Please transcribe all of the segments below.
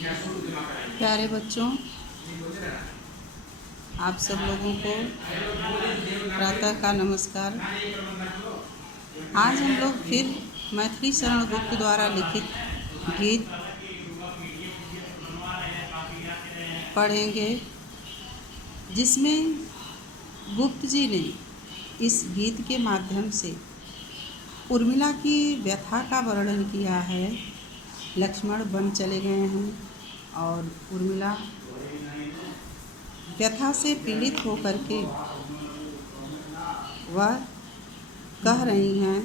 प्यारे बच्चों, आप सब लोगों को प्रातः का नमस्कार। आज हम लोग फिर मैथिली शरण गुप्त द्वारा लिखित गीत पढ़ेंगे, जिसमें गुप्त जी ने इस गीत के माध्यम से उर्मिला की व्यथा का वर्णन किया है। लक्ष्मण वन चले गए हैं और उर्मिला व्यथा से पीड़ित होकर के वह कह रही हैं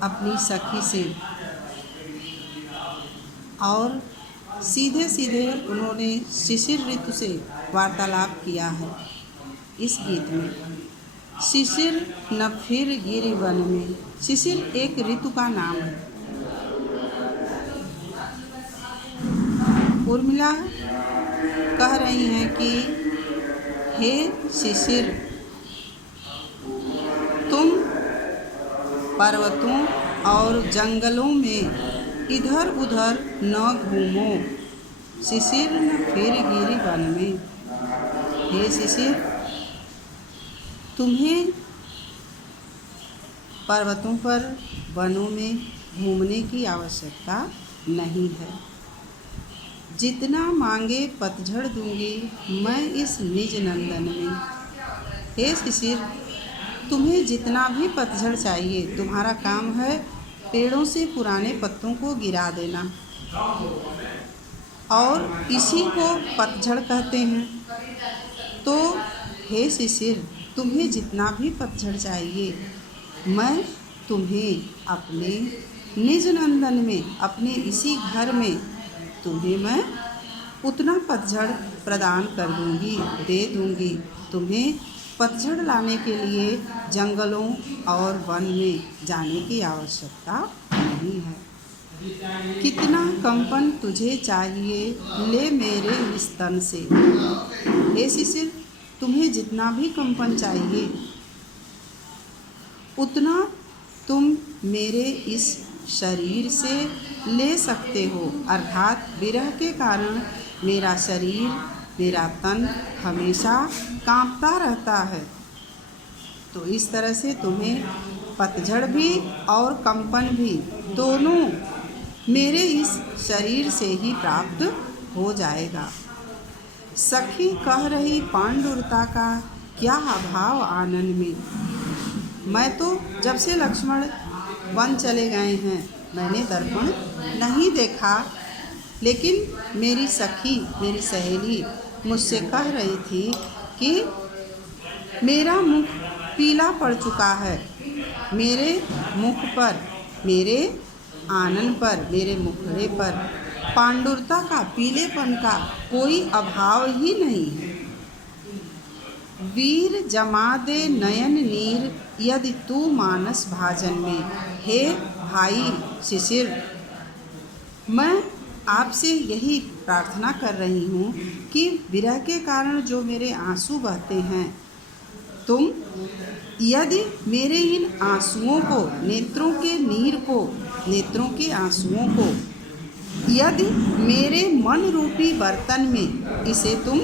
अपनी सखी से, और सीधे सीधे उन्होंने शिशिर ऋतु से वार्तालाप किया है इस गीत में। शिशिर न फिर गिरि वन में। शिशिर एक ऋतु का नाम है। उर्मिला कह रही हैं कि हे शिशिर, तुम पर्वतों और जंगलों में इधर उधर न घूमो। शिशिर न फिर गिरि वन में। हे शिशिर, तुम्हें पर्वतों पर वनों में घूमने की आवश्यकता नहीं है। जितना मांगे पतझड़ दूंगी मैं इस निज नंदन में। हे शिशिर, तुम्हें जितना भी पतझड़ चाहिए, तुम्हारा काम है पेड़ों से पुराने पत्तों को गिरा देना, और इसी को पतझड़ कहते हैं। तो हे शिशिर, तुम्हें जितना भी पतझड़ चाहिए, मैं तुम्हें अपने निज नंदन में, अपने इसी घर में तुम्हें मैं उतना पतझड़ प्रदान कर दूंगी, दे दूंगी। तुम्हें पतझड़ लाने के लिए जंगलों और वन में जाने की आवश्यकता नहीं है। कितना कंपन तुझे चाहिए, ले मेरे स्तन से। हे शिशिर, तुम्हें जितना भी कंपन चाहिए, उतना तुम मेरे इस शरीर से ले सकते हो। अर्थात विरह के कारण मेरा शरीर, मेरा तन हमेशा कांपता रहता है। तो इस तरह से तुम्हें पतझड़ भी और कंपन भी दोनों मेरे इस शरीर से ही प्राप्त हो जाएगा। सखी कह रही पांडुरता का क्या अभाव आनन में। मैं तो जब से लक्ष्मण वन चले गए हैं, मैंने दर्पण नहीं देखा, लेकिन मेरी सखी, मेरी सहेली मुझसे कह रही थी कि मेरा मुख पीला पड़ चुका है। मेरे मुख पर, मेरे आनन पर, मेरे मुखड़े पर पांडुरता का, पीलेपन का कोई अभाव ही नहीं है। वीर जमा दे नयन नीर यदि तू मानस भाजन में। हे भाई शिशिर, मैं आपसे यही प्रार्थना कर रही हूँ कि विरह के कारण जो मेरे आंसू बहते हैं, तुम यदि मेरे इन आंसुओं को, नेत्रों के नीर को, नेत्रों के आंसुओं को यदि मेरे मन रूपी बर्तन में इसे तुम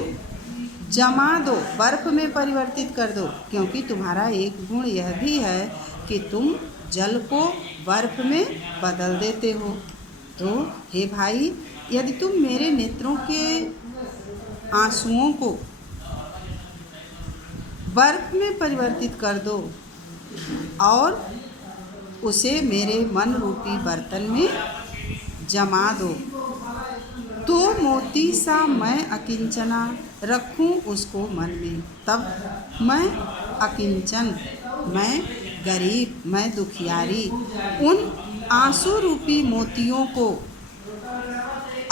जमा दो, बर्फ में परिवर्तित कर दो। क्योंकि तुम्हारा एक गुण यह भी है कि तुम जल को बर्फ में बदल देते हो। तो हे भाई, यदि तुम मेरे नेत्रों के आंसुओं को बर्फ में परिवर्तित कर दो और उसे मेरे मन रूपी बर्तन में जमा दो, तो मोती सा मैं अकिंचना रखूं उसको मन में। तब मैं अकिंचन, मैं गरीब, मैं दुखियारी उन आंसू रूपी मोतियों को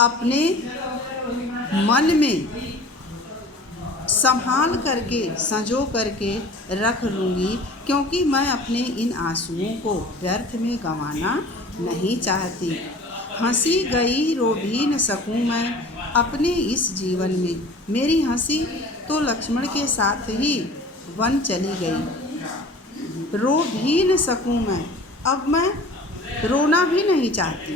अपने मन में संभाल करके, संजो करके रख लूँगी, क्योंकि मैं अपने इन आंसुओं को व्यर्थ में गंवाना नहीं चाहती। हंसी गई रो भी न सकूँ मैं अपने इस जीवन में। मेरी हंसी तो लक्ष्मण के साथ ही वन चली गई, रो भी न सकूँ मैं। अब मैं रोना भी नहीं चाहती।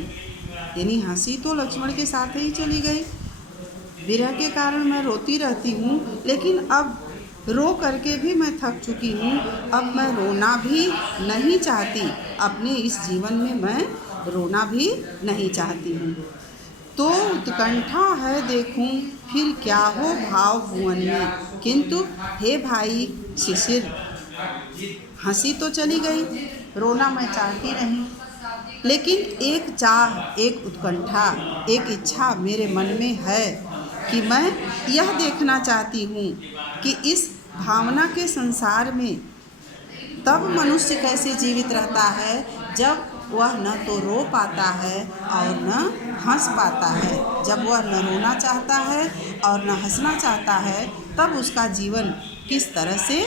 यानी हंसी तो लक्ष्मण के साथ ही चली गई। विरह के कारण मैं रोती रहती हूँ, लेकिन अब रो करके भी मैं थक चुकी हूँ। अब मैं रोना भी नहीं चाहती, अपने इस जीवन में मैं रोना भी नहीं चाहती हूँ। तो उत्कंठा है देखूं फिर क्या हो भाव भुवन में, किंतु हे भाई शिशिर, हंसी तो चली गई, रोना मैं चाहती नहीं, लेकिन एक चाह, एक उत्कंठा, एक इच्छा मेरे मन में है कि मैं यह देखना चाहती हूँ कि इस भावना के संसार में तब मनुष्य कैसे जीवित रहता है जब वह न तो रो पाता है और न हंस पाता है। जब वह न रोना चाहता है और न हंसना चाहता है, तब उसका जीवन किस तरह से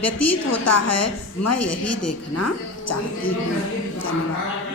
व्यतीत होता है, मैं यही देखना चाहती हूँ। धन्यवाद।